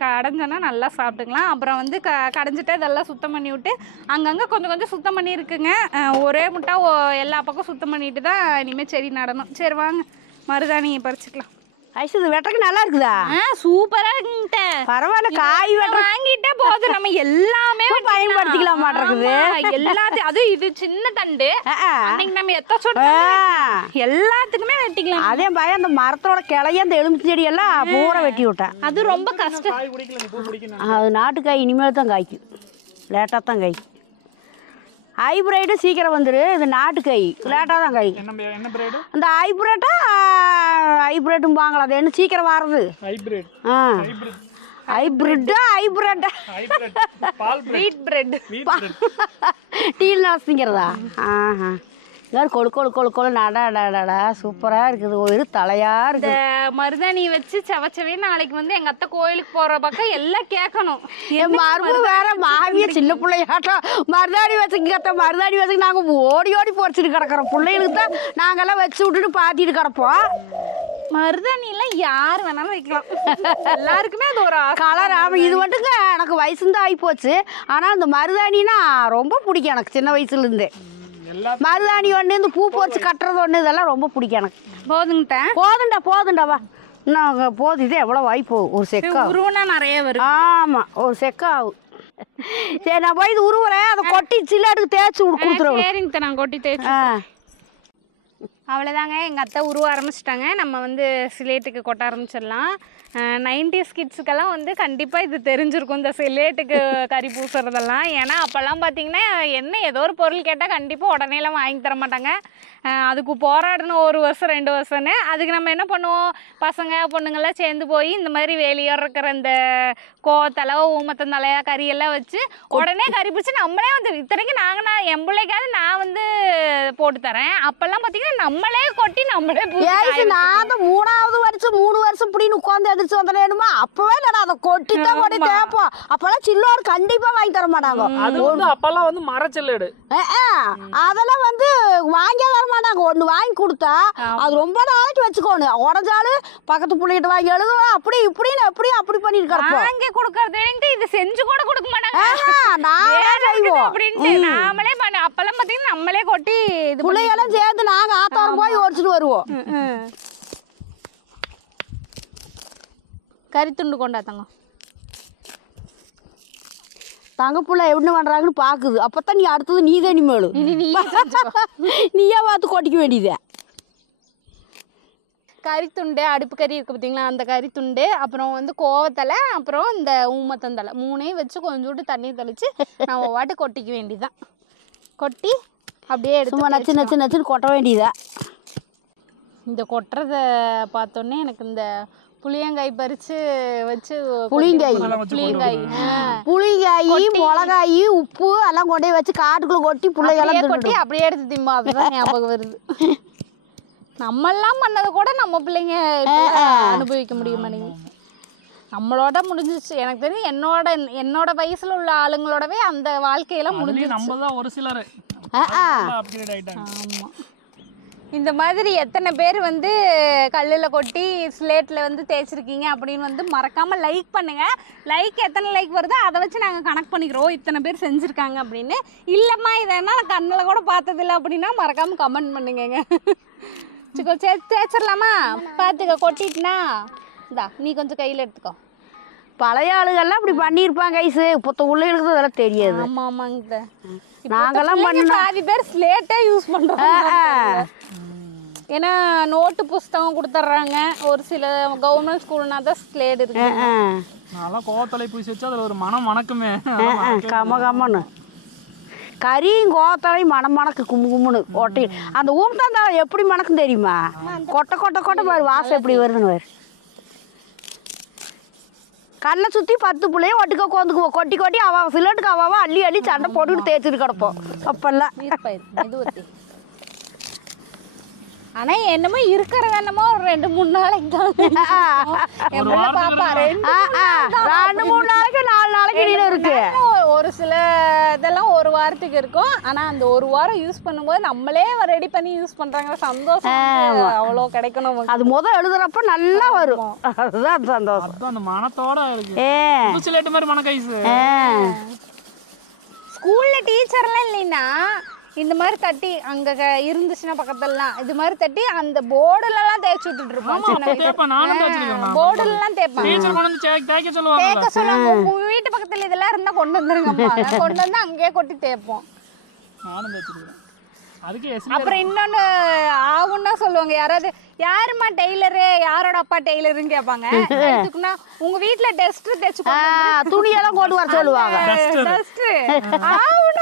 கடைஞ்சோன்னா நல்லா சாப்பிட்டுக்கலாம். அப்புறம் வந்து கடைஞ்சிட்டு இதெல்லாம் சுத்தம் பண்ணி விட்டு அங்கங்கே கொஞ்சம் சுத்தம் பண்ணியிருக்குங்க. ஒரே முட்டா எல்லா பக்கம் சுத்தம் பண்ணிட்டு தான் இனிமேல் செடி நடணும். சரி வாங்க மருதாணி பறிச்சுக்கலாம். ஐஸ், இது வெட்டக்கு நல்லா இருக்குதா? சூப்பரா இருக்குங்க. பரவாயில்ல, காய் வெட்ட வாங்கிட்டா போதும், நம்ம எல்லாமே பயன்படுத்திக்கலாம் மாட்டிருக்குது எல்லாத்தையும். அது இது சின்ன தண்டு, அன்னைக்கு நம்ம எத்த சொட்டு எல்லாத்துக்குமே வெட்டிக்கலாம். அதே பயம், அந்த மரத்தோட கிளைய அந்த எலுமிச்சை செடி எல்லாம் பூரா வெட்டி விட்டேன். அது ரொம்ப கஷ்டம். அது நாட்டுக்காய் இனிமேல் தான் காய்க்கும், லேட்டாக தான் காய்க்கும். ஹைப்ரைடு சீக்கிரம் வந்துரு, இது நாட்டுக்காய் லேட்டாக தான் காய்க்கும். இந்த ஹைப்ரிட்டும் வாங்கலாம், அது என்ன சீக்கிரம் வர்றது. டீல் நாசிங்கிறதா? கொழு நடா சூப்பராக இருக்குது, ஒரு தலையாக இருக்குது. மருதாணி வச்சு செவச்சவே நாளைக்கு வந்து எங்கள் அத்தை கோயிலுக்கு போகிற பக்கம் எல்லாம் கேட்கணும். என் மருமக வேற மாமிய சின்ன பிள்ளையாட்டம் மருதாணி வச்சுக்க, மருதாணி வச்சுக்க நாங்கள் ஓடி பொறிச்சிட்டு கிடக்கிறோம். பிள்ளைகளுக்கு தான் நாங்கெல்லாம் வச்சு விட்டுட்டு பார்த்திட்டு கிடப்போம். மருதாணிலாம் யார் வேணாலும் வைக்கலாம், எல்லாருக்குமே அது ஒரு கலர். ஆமாம், இது மட்டுங்க எனக்கு வயசுந்தான் ஆகி போச்சு. ஆனால் இந்த மருதாணினா ரொம்ப பிடிக்கும் எனக்கு சின்ன வயசுலேருந்தே. மருதாணி ஒன்று, இந்த பூ பொறிச்சு கட்டுறது ஒன்று, இதெல்லாம் ரொம்ப பிடிக்கும் எனக்கு. போதுண்டா வா, இன்னும் போதும். இது எவ்வளோ வாய்ப்பு, ஒரு செக்கா உருவனா நிறைய வரும். ஆமாம், ஒரு செக்கா ஆகும். சரி, நான் போய் இது உருவுறேன், அதை கொட்டி சில்லாட்டுக்கு தேய்ச்சி கொடுத்துருவோம். சரிங்க, நான் கொட்டி தேய்ச்சி. அவ்வளோதாங்க, எங்கள் அத்தை உருவ ஆரம்பிச்சிட்டாங்க. நம்ம வந்து சிலேட்டுக்கு கொட்ட ஆரம்பிச்சிடலாம். 90s கிட்ஸுக்கெல்லாம் வந்து கண்டிப்பாக இது தெரிஞ்சிருக்கும், இந்த சிலேட்டுக்கு கறி பூசுறதெல்லாம். ஏன்னா அப்போல்லாம் பார்த்தீங்கன்னா என்ன ஏதோ ஒரு பொருள் கேட்டால் கண்டிப்பாக உடனேலாம் வாங்கி தர மாட்டாங்க. அதுக்கு போராடணும் 1 வருஷம் 2 வருஷம்னு. அதுக்கு நம்ம என்ன பண்ணுவோம், பசங்க பொண்ணுங்கள்லாம் சேர்ந்து போய் இந்த மாதிரி வேலியோட இருக்கிற இந்த கோத்தலை ஊமத்தந்தலையா கறியெல்லாம் வச்சு உடனே கறி பிடிச்சி நம்மளே வந்து இத்தனைக்கு நான் என் பிள்ளைக்காவது நான் வந்து போட்டு தரேன். அப்போல்லாம் பார்த்தீங்கன்னா நம்மளே கொட்டி நம்மளே நான் 3வது வருஷம் 3 வருஷம் இப்படின்னு உட்காந்து மனுச்சு வந்தேனுமா அப்பவே நான் அதை கொட்டித்தான் கொட்டி தேப்போம். அப்பெல்லாம் சில்லோடு கண்டிப்பா வாங்கி தர மாட்டாங்க. அது வந்து அப்பெல்லாம் வந்து மரச்செல்லடு அதெல்லாம் வந்து வாங்கியே தர மாட்டாங்க. ஒண்ணு வாங்கி கொடுத்தா அது ரொம்ப நாளைக்கு வச்சுக்கோணும். உடஞ்சாலும் பக்கத்து பிள்ளைகிட்ட வாங்கி எழுதுவோம். அப்படி இப்படின்னு அப்படி பண்ணிட்டு கிடப்போம். வாங்கி கொடுக்கறது இது செஞ்சு கூட கொடுக்க மாட்டாங்க. நாமளே அப்பெல்லாம் பாத்தீங்கன்னா நம்மளே கொட்டி பிள்ளைகளும் சேர்ந்து நாங்க ஆத்தாரம் போய் ஓடிச்சுட்டு வருவோம். கறி துண்டு கொண்டாத்தாங்க. தங்கப்புள்ள எப்படி பண்றாங்கன்னு பாக்குது. அப்பதான் நீ அடுத்தது நீதான் இனிமேலு நீயே பார்த்து கொட்டிக்க வேண்டியதே. கறி துண்டு அடுப்பு கறி இருக்குது பார்த்தீங்களா, அந்த கறி துண்டு, அப்புறம் வந்து கோவத்தலை, அப்புறம் இந்த ஊமத்தந்தலை மூணையும் வச்சு கொஞ்சோண்டு தண்ணி தெளித்து நம்ம வாட்டு கொட்டிக்க வேண்டியதுதான். கொட்டி அப்படியே எடுத்து நச்சு நச்சு நச்சுன்னு கொட்ட வேண்டியதா. இந்த கொட்டுறத பார்த்தோன்னே எனக்கு இந்த புளியங்காய் பறித்து வச்சு புளியங்காய் மிளகாய் உப்பு எல்லாம் கொண்டே வச்சு காட்டுக்குள்ள கொட்டி பிள்ளைகளாம் கொட்டி அப்படியே எடுத்து திம்பா. அதுதான் ஞாபகம் வருது. நம்மெல்லாம் பண்ணதை கூட நம்ம பிள்ளைங்க அனுபவிக்க முடியுமா? நீங்கள் நம்மளோட முடிஞ்சிச்சு. எனக்கு தெரிஞ்சு என்னோட வயசுல உள்ள ஆளுங்களோடவே அந்த வாழ்க்கையெல்லாம் முடிஞ்சிச்சு. நம்ம தான் ஒரு சிலர் அப்கிரேட் ஆயிட்டாங்க. ஆமா, இந்த மாதிரி எத்தனை பேர் வந்து கல்லில் கொட்டி ஸ்லேட்டில் வந்து தேய்ச்சிருக்கீங்க அப்படின்னு வந்து மறக்காமல் லைக் பண்ணுங்கள். லைக் எத்தனை லைக் வருதோ அதை வச்சு நாங்கள் கனெக்ட் பண்ணிக்கிறோம் இத்தனை பேர் செஞ்சுருக்காங்க அப்படின்னு. இல்லைம்மா இதெல்லாம் நான் கண்ணில் கூட பார்த்ததில்லை அப்படின்னா மறக்காமல் கமெண்ட் பண்ணுங்க. சிக்கோ தேய்ச்சிடலாமா? பார்த்துக்க கொட்டிட்டுனா இந்தா நீ கொஞ்சம் கையில் எடுத்துக்கோ. பழைய ஆளுகள்லாம் அப்படி பண்ணியிருப்பாங்க ஐஸு. இப்போ உள்ளவங்களுக்கு அதெல்லாம் தெரியாது. ஆமாம் ஆமாங்க. நாங்கெல்லாம் பண்ண பாதி பேர் ஸ்லேட்டே யூஸ் பண்ணுறோம். ஏன்னா நோட்டு புஸ்தகம் கொடுத்துட்றாங்க. ஒரு சில கவர்மெண்ட் ஸ்கூல்னா தான் ஸ்லேட் இருக்கு. நான்லாம் கோவத்தலை பூசி வச்சு அதில் ஒரு மனம் மணக்குமே. கமன்னு கறியும் கோத்தலையும் மணக்கு கும்மு கும்முன்னு ஒட்டி அந்த ஊம்தாந்தாழை எப்படி மணக்கும் தெரியுமா? கொட்டை கொட்டை கொட்டை பாரு வாசம் எப்படி வருதுன்னு பாரு. கல்லை சுற்றி 10 பிள்ளையும் ஒட்டுக்க கோந்துக்குவோம். கொட்டி கொட்டி அவள் சிலட்டுக்கு அவாவா அள்ளி அள்ளி சண்டை போட்டுக்கிட்டு தேய்ச்சிட்டு கிடப்போம். அப்பெல்லாம் ஆனா என்னமோ இருக்கிறது என்னமோ ஒரு 2-3 நாளைக்கு தான் பாப்பா. 2-3 நாளைக்கு 4 நாளைக்கு இருக்கு. ஒரு சில இதெல்லாம் ஒரு வாரத்துக்கு இருக்கும். ஆனா அந்த ஒரு வாரம் யூஸ் பண்ணும்போது நம்மளே ரெடி பண்ணி யூஸ் பண்றாங்க. சந்தோஷம் அவ்வளோ கிடைக்கணும். அது எழுதுறப்ப நல்லா வரும். அதுதான் சந்தோஷம். அந்த மனத்தோட இருக்கு. சிலேட்டு மாதிரி மனக்கைஸ். ஸ்கூல்ல டீச்சர்லாம் இல்லைன்னா இந்த மாதிரி தட்டி அங்க இருந்துச்சுன்னா பக்கத்துலலாம் இது மாதிரி தட்டி அந்த போர்டுலலாம் தேய்ச்சி விட்டுட்டு இருப்போம். போர்டுல எல்லாம் தேய்க்க சொல்லுவாங்க. உங்க வீட்டு பக்கத்துல இதெல்லாம் இருந்தா கொண்டு வந்துருங்கம்மா. கொண்டு வந்து அங்கேயே கொட்டி தேய்ப்போம். அப்புறம் இன்னொன்னு ஆகும்னா சொல்லுவாங்க, யாராவது யாருமா டெய்லரு, யாரோட அப்பா டெய்லருன்னு கேட்பாங்க. உங்க வீட்டுல டெஸ்டர் தேய்ச்சு துணியெல்லாம் கொண்டு வர சொல்லுவாங்க.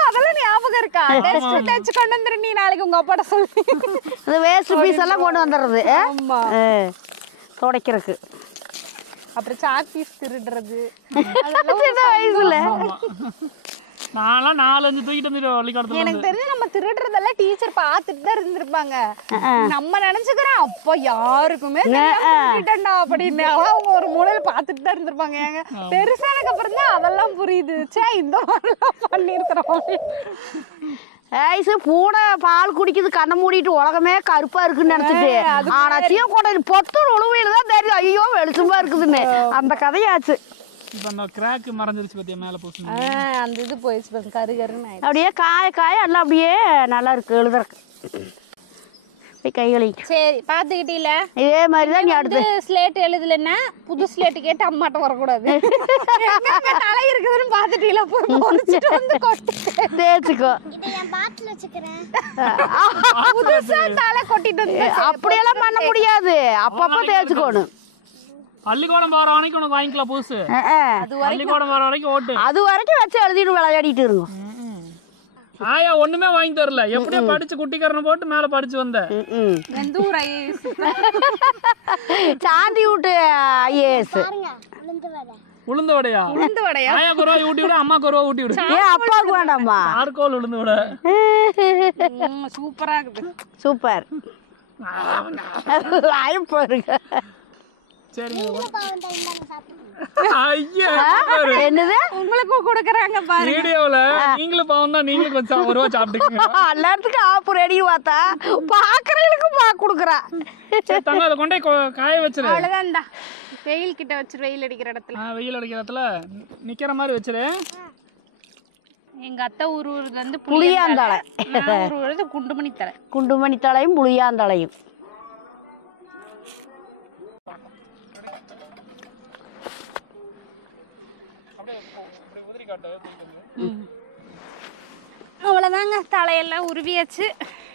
அதெல்லாம் ஞாபகம் இருக்கா? டெஸ்டர் தேய்ச்சு கொண்டு வந்துரு நீ நாளைக்கு உங்க அப்பாட்ட சொல்லி. வேஸ்ட் பீஸ் எல்லாம் கொண்டு வந்துடுறது துடைக்கிறதுக்கு. அப்புறம் சாக் பீஸ் திருடுறது வயசுல நான்லாம் 4-5 தூக்கிட்டு வந்து வள்ளிக்காலத்துல. எனக்கு தெரிஞ்சு நம்ம திருடுறதெல்லாம் டீச்சர் பார்த்துட்டு தான் இருந்திருப்பாங்க. நம்ம நினைச்சுக்கிறோம் அப்போ யாருக்குமே திருட்டா அப்படின்னு அவங்க ஒரு மூலையில பார்த்துட்டு தான் இருந்திருப்பாங்க. ஏங்க பெருசானதுக்கு அப்புறம் தான் அதெல்லாம் புரியுது. சே இந்த மாதிரிலாம் பண்ணிருக்கிறோம். ஐசு பூனை பால் குடிக்குது கண்ணை மூடிட்டு உலகமே கருப்பா இருக்குன்னு நினைச்சிட்டு ஆனா சீவக்கோட்டை பொத்து உழுவையில தான் தெரியும் ஐயோ வெளிச்சமா இருக்குதுன்னு. அந்த கதையாச்சு. இப்போ அந்த கிராக் மறைஞ்சிருச்சு பத்தியா மேலே போச்சு. அந்த இது போயிடுச்சு பாருங்க கரு கருன்னு. அப்படியே காய எல்லாம் அப்படியே நல்லா இருக்கு எழுதுறக்கு. கைகளை சரி பார்த்துக்கிட்டீல இதே மாதிரி தான் நீ அடுத்து ஸ்லேட் எழுதலைன்னா புது ஸ்லேட்டு கேட்டு அம்மாட்ட வரக்கூடாது. தலை இருக்குதுன்னு பார்த்துட்டீங்களா தேய்ச்சிக்கோ. புதுசா தலை கொட்டிட்டு வந்து அப்படியெல்லாம் பண்ண முடியாது. அப்பப்போ தேய்ச்சிக்கோணும். பள்ளிக்கூடம் போற வரைக்கும் உனக்கு வாங்கிக்கலாம் புதுசு. பள்ளிக்கூடம் போற வரைக்கும் ஓட்டு. அது வரைக்கும் வச்சு எழுதிட்டு விளையாடிட்டு இருக்கும். ஆயா ஒண்ணுமே வாங்கி தரல. எப்படியோ படிச்சு குட்டிக்காரனை போட்டு மேல படிச்சு வந்த. சாந்தி வீட்டு ஐஏஎஸ். உளுந்து வடையா? உளுந்து வடையா? ஆயாக்கு ஒரு ரூபா ஊட்டி விடு, அம்மாக்கு ஒரு ரூபா ஊட்டி விடு. ஏன் அப்பாவுக்கு வேண்டாமா? ஆர்கோல் உளுந்து வடை சூப்பரா இருக்குது. சூப்பர். பாருங்க சரிங்க. ஐயா என்னது உங்களுக்கும் கொடுக்குறாங்க பாருங்க. வீடியோல நீங்களும் பாவம் தான், நீங்களும் கொஞ்சம் ஒரு ரூபா சாப்பிட்டுக்கீங்க. எல்லாத்துக்கும் ஆப்பு ரெடி பார்த்தா பாக்குறவங்களுக்கும் கொடுக்குறா. சரி தங்க அதை கொண்டே காய வச்சிரு. அவ்வளவுதான். இந்தா வெயில் கிட்ட வச்சிரு, வெயில் அடிக்கிற இடத்துல. வெயில் அடிக்கிற இடத்துல நிக்கிற மாதிரி வச்சிரு. எங்க அத்தை உருவுறது வந்து புளியாந்தலை, உருவுறது குண்டுமணி தலை. குண்டுமணி தலையும் புளியாந்தலையும். அவ்வளோதாங்க, தலையெல்லாம் உருவியாச்சு.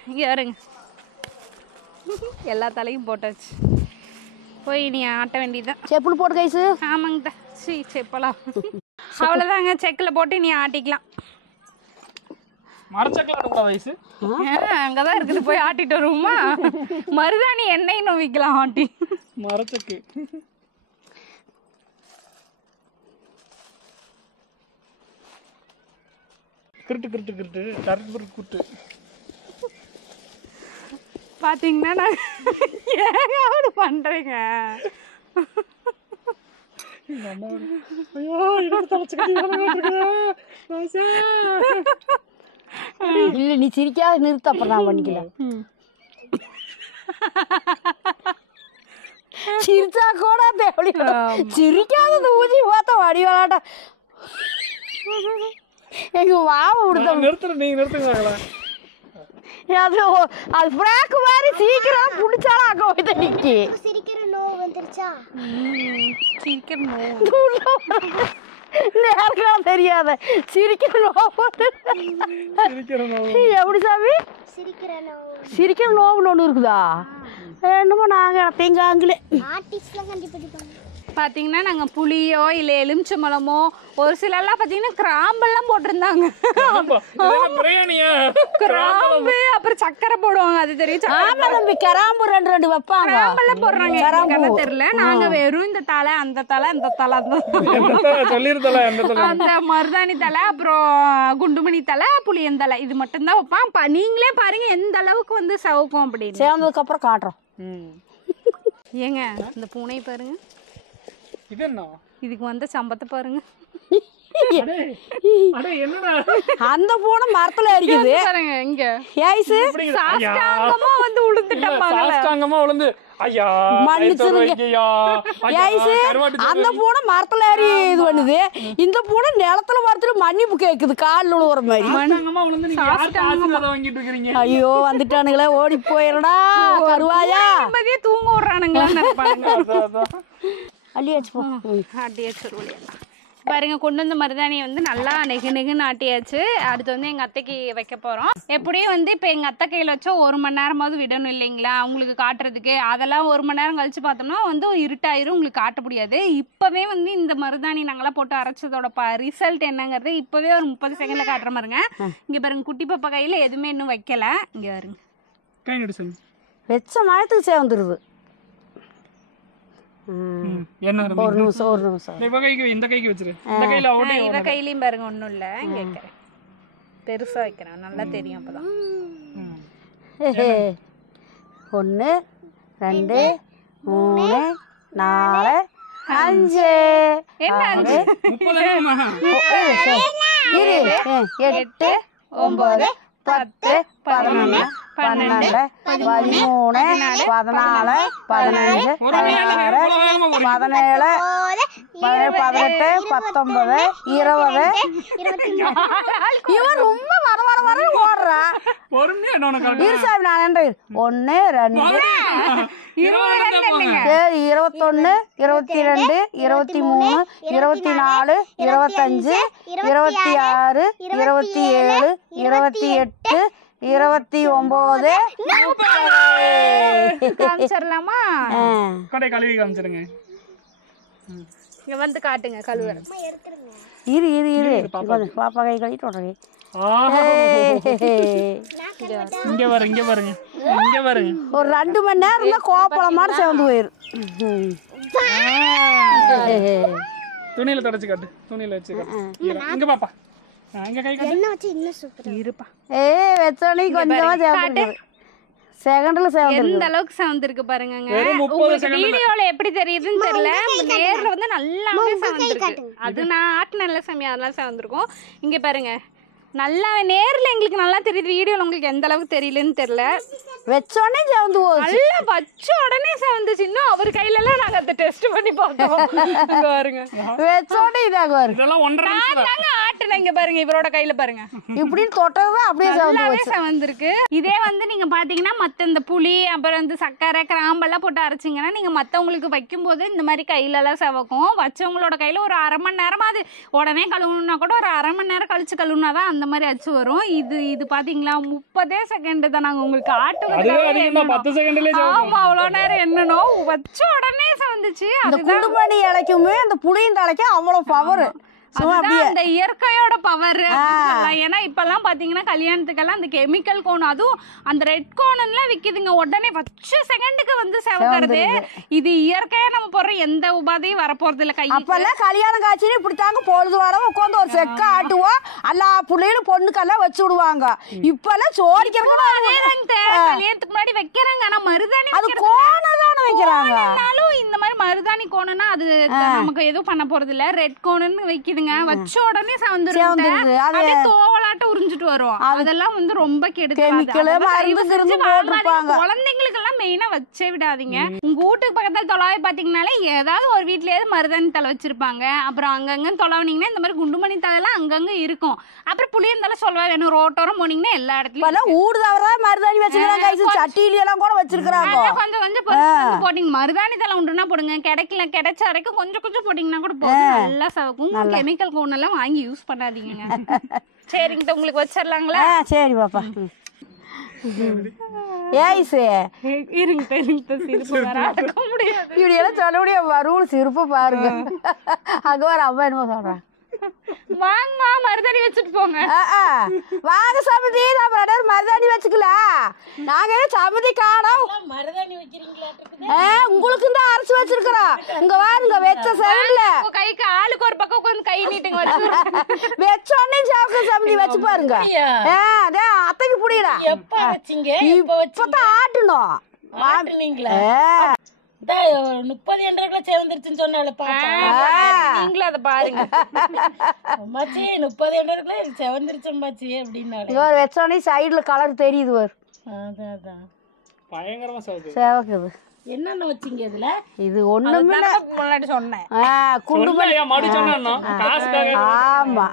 இங்கே வருங்க, எல்லா தலையும் போட்டாச்சு. போய் நீ ஆட்ட வேண்டியதுதான். செப்புள் போட்டு கைசு. ஆமாங்க, செப்பலாம். அவ்வளோதாங்க, செக்கில் போட்டு நீ ஆட்டிக்கலாம். மரச்சக்கல வயசு அங்கதான் இருக்குது, போய் ஆட்டிட்டு வருவோமா? மருதாணி எண்ணெய் நோவிக்கலாம் ஆட்டி. மரச்சக்கு கிருட்டு கிருட்டு கிருட்டு டர்பர் குட்டு. பாத்தீங்கன்னா நான் ஏன் பண்றீங்க? இல்ல நீ சிரிக்காத நிறுத்த, அப்புறம் நான் பண்ணிக்கலாம். சிரிச்சா கூட தேவையில்ல, சிரிக்காத ஊசி பார்த்தா வடிவாட்ட எங்க மாமா விடுத்த. நிறுத்துற, நீங்க நிறுத்துங்களா? அது அது பிராக்கு மாதிரி சீக்கிரம் புடிச்சாலும் அங்க போய் தான் நிக்கி. சிரிக்கிற நோவு வந்துருச்சா? சிரிக்கிற நோவு நேரம் தெரியாத சிரிக்கிற நோவு. எப்படி சாமி? சிரிக்கிற நோவுன்னு ஒண்ணு இருக்குதா? என்னமோ நாங்க இடத்தையும் காங்கல. பாத்தீங்கன்னா நாங்க புளியோ இல்ல எலுமிச்சம்பழமோ, ஒரு சிலர்லாம் பாத்தீங்கன்னா கிராம்பெல்லாம் போட்டிருந்தாங்க. கிராம்பு அப்புறம் சக்கரை போடுவாங்க, அது தெரியும். ஆமா தம்பி, கிராம்பு ரெண்டு ரெண்டு வைப்பாங்க. கிராம்பெல்லாம் போடுறாங்க, எனக்கு தெரியல. நாங்க வெறும் இந்த தலை, அந்த தலை, இந்த தலை, அந்த மருதாணி தலை, அப்புறம் குண்டுமணி தலை, புளியந்தலை, இது மட்டும்தான் வைப்பான். நீங்களே பாருங்க எந்த அளவுக்கு வந்து சவுக்கும் அப்படின்னு. சேர்ந்ததுக்கு அப்புறம் காட்டுறோம். ஏங்க இந்த பூனை பாருங்க, இது என்ன? இதுக்கு வந்த சம்பத்தை பாருங்க. அந்த பூனை மரத்துல இருக்குது பாருங்க. இங்க ஏய்சு சாஷ்டாங்கமா வந்து சாஷ்டாங்கமா விழுந்து ஐயா மன்னிச்சிருங்க. ஏய்சு அந்த பூனை மரத்துல ஏறி இது பண்ணுது, இந்த பூனை நிலத்துல மரத்துல மன்னிப்பு கேக்குது காலில் விழுவுற மாதிரி. ஐயோ வந்துட்டானுங்களே, ஓடி போயிடா கருவாயா. நிம்மதியா தூங்க விடுறானுங்களா? அள்ளியாச்சு போ. ஆட்டியாச்சு பாருங்க. கொண்டு வந்த மருதாணியை வந்து நல்லா நெகு நெகுன்னு ஆட்டியாச்சு. அடுத்து வந்து எங்கள் அத்தைக்கு வைக்க போகிறோம். எப்படியும் வந்து இப்போ எங்கள் அத்தை கையில் வச்சா 1 மணி நேரமாவது விடணும் இல்லைங்களா உங்களுக்கு காட்டுறதுக்கு. அதெல்லாம் 1 மணி நேரம் கழிச்சு பார்த்தோம்னா வந்து இருட்டாயிரும், உங்களுக்கு காட்ட முடியாது. இப்போவே வந்து இந்த மருதாணி நாங்களாம் போட்டு அரைச்சதோட ரிசல்ட் என்னங்கிறது இப்போவே ஒரு 30 செகண்டில் காட்டுற மாதிரிங்க. இங்கே பாருங்க, குட்டி பாப்பா கையில் எதுவுமே இன்னும் வைக்கல. இங்கே பாருங்க, வெச்ச மரத்துக்கு சேர்ந்துருது. ஒரு நிமிஷம் இந்த கைக்கு வச்சிரு. இந்த கையில இவ கையிலயும் பாருங்க, ஒண்ணும் இல்ல. இங்க வைக்கிறேன், பெருசா வைக்கிறேன், நல்லா தெரியும் அப்பதான். 1 2 3 4 5 என்ன 5? 8 9 10 11 12 13 14 15 16 17 18 19 20. இவன் ரொம்ப வர வர வர ஓடுறான். இருசாமி நான் 1 2 21 22 23 24 25 26 27 28 29 காமிச்சிடலாமா? கடை கழுவி காமிச்சிருங்க. இங்க வந்து காட்டுங்க, கழுவுற. இரு பாப்பா கை கழுவிட்டு விடுறேன். இங்க பாருங்க. ஒரு 2 மணி நேரம் தான் கோப்பளமான சேர்ந்து போயிரும். துணியில தொடச்சு காட்டு, துணியில வச்சு இங்க பாப்பா. இங்க கை காட்டு. என்ன வச்சு இன்னும் சூப்பரா இருப்பா. வெச்சோனே கொஞ்சமா சேர்ந்து செகண்ட்ல எந்த அளவுக்கு செவந்திருக்கு பாருங்க. வெறும் 30 உங்களுக்கு செகண்ட்ல. வீடியோல எப்படி தெரியுதுன்னு தெரியல, நேர்ல வந்து நல்லாவே செவந்திருக்கு. அது நான் ஆட்டினல்ல சாமி அதெல்லாம் செவந்திருக்கும். இங்க பாருங்க நல்லா நேர்ல எங்களுக்கு நல்லா தெரியுது, வீடியோல உங்களுக்கு எந்த அளவுக்கு தெரியலன்னு தெரியல. வச்சோடனே செவந்து போகுது. நல்லா வச்ச உடனே செவந்துச்சு. இன்னும் அவர் கையில எல்லாம் நாங்க அதை டெஸ்ட் பண்ணி பார்த்தோம். இங்க பாருங்க வச்சோடனே இதாக வரும். இதெல்லாம் 1.5 நிமிஷம் தான். நாங்க ஆட்டுன இங்க பாருங்க இவரோட கையில பாருங்க இப்படின்னு தொட்டதுதான் அப்படியே செவந்து நல்லாவே போச்சு. செவந்திருக்கு. இதே வந்து நீங்க பாத்தீங்கன்னா மத்த இந்த புளி அப்புறம் வந்து சர்க்கரை கிராம்பெல்லாம் போட்டு அரைச்சிங்கன்னா நீங்க மத்தவங்களுக்கு வைக்கும் போது இந்த மாதிரி கையில எல்லாம் செவக்கும். வச்சவங்களோட கையில ஒரு 1/2 மணி நேரமா அது உடனே கழுவுனா கூட ஒரு 1/2 மணி நேரம் கழிச்சு கழுவுனாதான் அந்த மாதிரி அச்சு வரும். இது பாத்தீங்களா 30 செகண்ட் தான் நாங்க உங்களுக்கு அதுவே அதிகம் தான், 10 செகண்ட்லயே ஆமா அவ்வளவு நேரம் என்னனோ வச்ச உடனே செவந்துச்சு. அந்த குண்டுமணி இலைக்குமே அந்த புளியும் தலைக்கும் அவ்வளவு பவர். சும்மா அப்படியே அந்த இயற்கையோட பவர் சொல்லலாம். ஏன்னா இப்பெல்லாம் பாத்தீங்கன்னா கல்யாணத்துக்கெல்லாம் அந்த கெமிக்கல் கோன், அதுவும் அந்த ரெட் கோன்லாம் விக்குதுங்க, உடனே வச்ச செகண்டுக்கு வந்து செவக்கிறது. இது இயற்கையா நம்ம போடுற எந்த உபாதையும் வரப்போறது இல்ல. கை அப்பெல்லாம் கல்யாணம் காட்சின்னு இப்படித்தாங்க பொழுது வாரம் உட்காந்து ஒரு செக்க ஆட்டுவோம், எல்லா பிள்ளைகளும் பொண்ணுக்கெல்லாம் வச்சு விடுவாங்க. இப்பெல்லாம் சோடிக்கிறதுக்கு கல்யாணத்துக்கு முன்னாடி வைக்கிறாங்க. ஆனா மருதாணி அது கோணதான வைக்கிறாங்க. இந்த மாதிரி மருதாணி கோணுன்னா அது நமக்கு எதுவும் பண்ண போறது இல்ல. ரெட் கோணுன்னு வைக்குதுங்க, வச்ச உடனே செவந்துருது. அதே தோவலாட்ட உறிஞ்சிட்டு வரும். அதெல்லாம் வந்து ரொம்ப கெடுதல். குழந்தைங்களுக்கு எல்லாம் மெயினா வச்சே விடாதீங்க. உங்க வீட்டுக்கு பக்கத்துல தொலைவை பாத்தீங்கன்னாலே ஏதாவது ஒரு வீட்லயாவது மருதாணி தலை வச்சிருப்பாங்க. அப்புறம் அங்கங்க தொலைவனீங்கன்னா இந்த மாதிரி குண்டுமணி தலை எல்லாம் அங்கங்க இருக்கும். அப்புறம் புளியந்தலை சொல்லவா வேணும், ரோட்டோரம் போனீங்கன்னா எல்லா இடத்துலயும் ஊடு தவறா மருதாணி வச்சிருக்காங்க, சட்டியில எல்லாம் கூட வச்சிருக்காங்க. கொஞ்சம் கொஞ்சம் போட்டீங்க மருதாணி தலை உண்டுன்னா போடுங்க. கிடைக்கல கிடைச்ச வரைக்கும் கொஞ்சம் கொஞ்சம் போட்டீங்கன்னா கூட போதும், நல்லா சவக்கும். கெமிக்கல் கோன் எல்லாம் வாங்கி யூஸ் பண்ணாதீங்க. சரிங்க உங்களுக்கு வச்சிடலாங்களா? சரி பாப்பா. இப்படியெல்லாம் சொல்ல முடியாது, வரும் சிரிப்பு பாருங்க. அங்க வர அம்மா என்னமோ சொல்றேன், வாங்கம்மா மருதாணி வச்சுட்டு போங்க. வாங்க சமதி, நம்ம மருதாணி வச்சுக்கலாம். நாங்க சமதி காணோம். மருதாணி வைக்கிறீங்களா? உங்களுக்கு தான் அரைச்சு வச்சிருக்கிறோம். இங்க வாருங்க, வெச்ச சைடுல கைக்கு ஆளுக்கு ஒரு பக்கம் உட்காந்து கை நீட்டுங்க. வெச்சோடனே சாப்பிட்டு சமதி வச்சு பாருங்க. அதான் அத்தைக்கு புரியல. எப்ப வச்சீங்க? இப்பதான் ஆட்டணும். ஆட்டுனீங்களா? 30 என்ற சேர்ந்துருச்சுன்னு சொன்னால நீங்களும் அதை பாருங்க. அம்மாச்சி 30 என்ற செவந்துருச்சம்மாச்சி அப்படின்னாலே வெச்சோடனே சைடுல கலர் தெரியுது. அதான் பயங்கரமா சேவக்குது. என்னென்ன வச்சீங்க இதுல? இது ஒண்ணுமே முன்னாடி சொன்னேன். குண்டுமணி மடி சொன்னா காசுக்காக. ஆமா,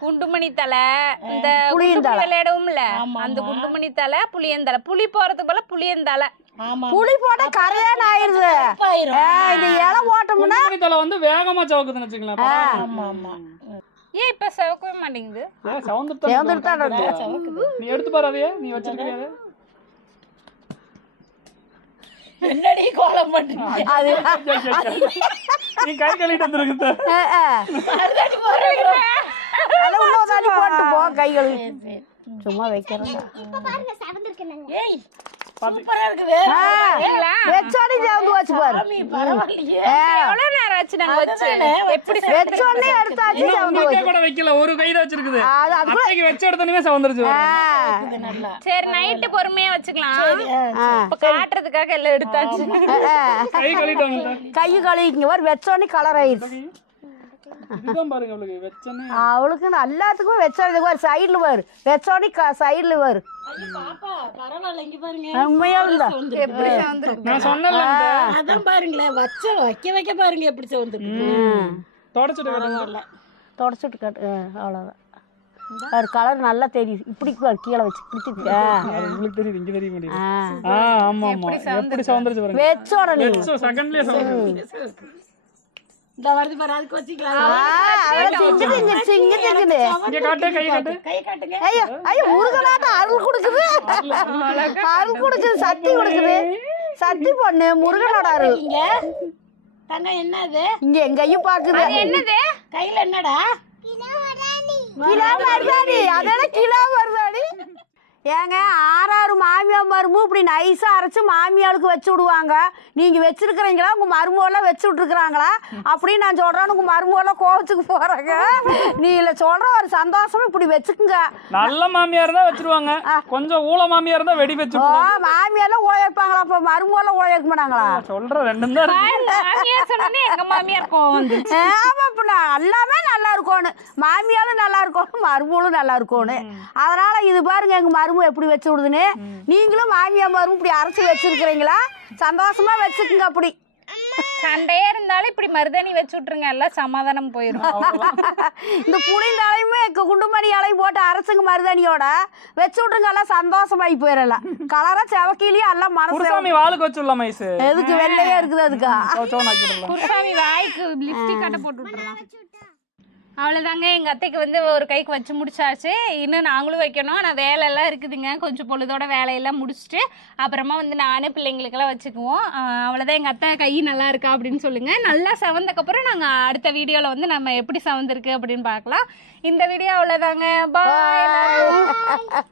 குண்டுமணி தலை இந்த விளையாடுவோம்ல அந்த குண்டுமணி தலை, புளியந்தலை. புளி போறதுக்கு போல புளியந்தலை. புளி போட்டா கரையான் ஆயிருது. இந்த இலை போட்டோம்னா தலை வந்து வேகமா சவக்குதுன்னு வச்சுக்கலாம். ஏன் இப்ப செவக்கவே மாட்டேங்குது? நீ எடுத்து பாரு, அதையே நீ வச்சிருக்கிறியா? என்னடி கோலம் பண்றீங்க? நீ கை கழுவிட்டு வந்துருக்கு. போட்டு போ கைகள் சும்மா வைக்கிறேன். ஏய் சூப்பரா இருக்குது. வெச்சோடனே சேர்ந்து வச்சு பாரு. பரவாயில்லையே. எவ்வளவு நேரம் ஆச்சு நாங்க வச்சு? எப்படி வெச்சோடனே எடுத்தாச்சு சேர்ந்து வச்சு. கூட வைக்கல, ஒரு கை தான் வச்சிருக்குது. அன்னைக்கு வெச்ச எடுத்தனே சவந்துருச்சு. நல்லா. சரி நைட் பொறுமையா வச்சுக்கலாம். இப்ப காட்டுறதுக்காக எல்லாம் எடுத்தாச்சு. கை கழுவிட்டு வந்து கை கழுவிங்க பாரு, வெச்சோடனே கலர் ஆயிடுச்சு. இதுதான் பாருங்க அவளுக்கு வெச்சனே. அவளுக்கு எல்லாத்துக்கும் வெச்சோடனே பாரு, சைடுல பாரு, வெச்சோடனே சைடுல பாரு. பாப்பா பரவாயில்ல, இங்க பாருங்க. உண்மையா இருந்தா எப்படி வந்துருக்கு? நான் சொன்னல அதான் பாருங்களே, வைக்க பாருங்க எப்படி வந்துருக்கு. தொடச்சிட்டு வரல, தொடச்சிட்டு காட்டு. அவ்வளவுதான். பாரு கலர் நல்லா தெரியுது. இப்படி கீழே வச்சு பிடிச்சிட்டு உங்களுக்கு தெரியுது, இங்க தெரிய முடியுது. ஆமா ஆமா, எப்படி சவந்துருச்சு பாருங்க. வெச்சோடனே வெச்சோ செகண்ட்லயே சவந்துருச்சு. இந்த வருது பாரு, அதுக்கு வச்சிக்கலாம். இங்க காட்டு, கை காட்டு. கை காட்டுங்க. ஐயோ ஐயோ, முருகனாட்ட அருள் கொடுக்குது. அருள் கொடுக்குது, சக்தி கொடுக்குது. சக்தி பொண்ணு முருகனோட அருள். இங்க தங்க என்னது? இங்க எங்கேயும் பாக்குது. என்னது கையில என்னடா? கிலோ மருதாணி. அதோட கிலோ மருதாணி. ஏங்க 6 மாமியார் மரும்பு இப்படி நைஸாக அரைச்சி மாமியாளுக்கு வச்சு விடுவாங்க. நீங்கள் வச்சிருக்கிறீங்களா உங்கள் மரும்பெல்லாம் வச்சு விட்ருக்குறாங்களா அப்படின்னு நான் சொல்கிறேன்னு உங்கள் மரும்பெல்லாம் கோவச்சுக்கு போகிறாங்க. நீ இல்லை சொல்கிற ஒரு சந்தோஷம் இப்படி வச்சுக்குங்க. நல்ல மாமியார் தான் வச்சிருவாங்க, கொஞ்சம் ஊழ மாமியார் தான் வெடி வச்சு மாமியாரெல்லாம் ஊழ வைப்பாங்களா? அப்போ மரும்பெல்லாம் ஊழ வைக்க மாட்டாங்களா? சொல்ற ரெண்டும் தான் மாமியார் சொன்னோன்னே எங்க மாமியார் கோவம் வந்துச்சு. ஆமா, இப்ப எல்லாமே நல்லா இருக்கணும், மாமியாலும் நல்லா இருக்கணும், மருமகளும் நல்லா இருக்கணும். அதனால இது பாருங்க எங்க மருமக எப்படி வச்சு விடுதுன்னு. நீங்களும் மாமியா மருமக இப்படி அரைச்சு வச்சிருக்கிறீங்களா? சந்தோஷமா வச்சுக்குங்க. அப்படி சண்டையா இருந்தாலும் இப்படி மருதாணி வச்சு விட்டுருங்க, எல்லாம் சமாதானம் போயிடும். இந்த புளிந்தாலையுமே குண்டுமணி அலையும் போட்டு அரைச்சுங்க மருதாணியோட வச்சு விட்டுருங்க, எல்லாம் சந்தோஷமாயி போயிடலாம். கலரா செவக்கிலேயே எல்லாம் மனசு வாளுக்கு வச்சுடலாம். மைஸ் எதுக்கு வெள்ளையா இருக்குது? அதுக்கா குருசாமி வாய்க்கு லிப்ஸ்டிக் கட்ட போட்டு விட்டுறலாம். அவ்வளோதாங்க, எங்கள் அத்தைக்கு வந்து ஒரு கைக்கு வச்சு முடிச்சாச்சு. இன்னும் நாங்களும் வைக்கணும், ஆனால் வேலையெல்லாம் இருக்குதுங்க. கொஞ்சம் பொழுதோட வேலையெல்லாம் முடிச்சுட்டு அப்புறமா வந்து நானே பிள்ளைங்களுக்கெல்லாம் வச்சுக்குவோம். அவ்வளோதான். எங்கள் அத்தை கை நல்லா இருக்கா அப்படின்னு சொல்லுங்கள். நல்லா செவந்தக்கப்புறம் நாங்கள் அடுத்த வீடியோவில் வந்து நம்ம எப்படி செவந்திருக்கு அப்படின்னு பார்க்கலாம். இந்த வீடியோ அவ்வளோதாங்க. பாய்.